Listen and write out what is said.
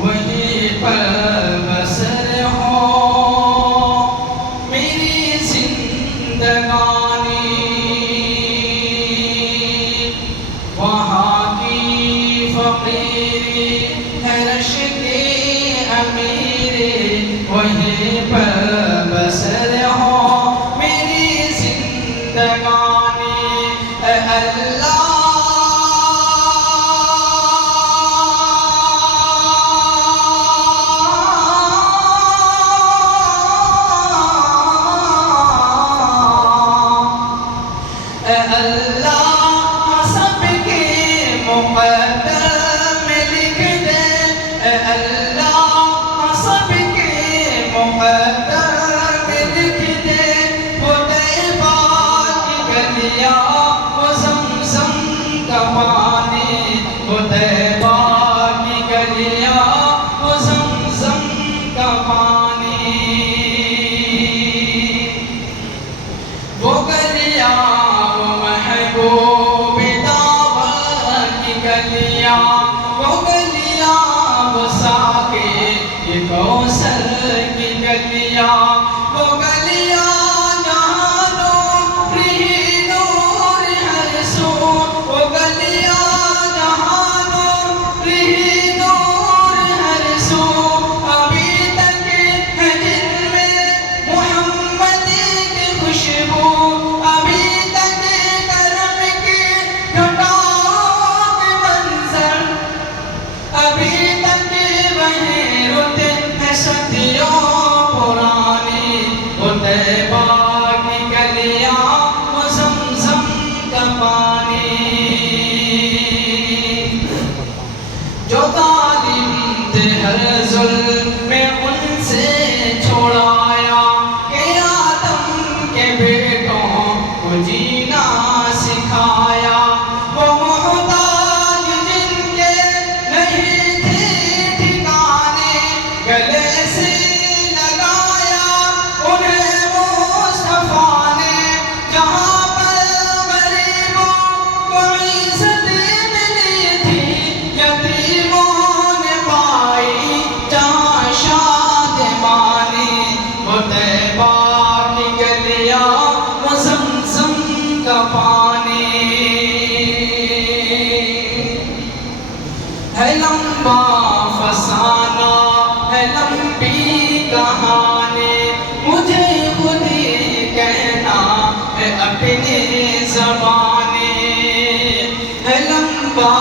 وہیں پر بسر ہو میری زندگانی، وہاں کی فقیری ہے رشک امیری، وہیں پر بسر ہو میری زندگانی۔ اے اللہ سب کے مقدر میں لکھ دے، اے اللہ سب کے مقدر میں لکھ دے، وہ طیبہ کی گلیاں وہ زمزم کا پانی، وہ طیبہ کی گلیاں وہ زمزم کا پانی، وہ گلیاں وہ گلیاں وہ ساقی یہ کوثر کی گلیاں، وہ گلیاں جہاں نور ہی نور ہر سو، وہ گلیاں جہاں نور ہی نور ہر سو، ابھی تک ہے جن میں محمدی کی خوشبو، ابھی تک کرم کی گھٹاؤں کے منظر، ابھی تک وہیں روتے ہیں صدیوں پرانی، وہ طیبہ کی گلیاں وہ زمزم کا پانی، جو تعلیم تھے ہر ظلم ان سے چھوڑایا، کہ آدم کے بیٹوں کو جینا سکھایا، وہ محتاج جن کے نہیں تھے ٹھکانے، گلے سے لگایا انہیں مصطفیٰ نے، جہاں پر غریبوں کو عزت ملی تھی، یتیموں نے پائی جہاں شادمانی، وہ طیبہ کی گلیاں وہ زمزم کا پانی، ہے لمبا فسانہ ہے لمبی کہانی، مجھے خود ہی کہنا ہے اپنی زبانی، ہے لمبا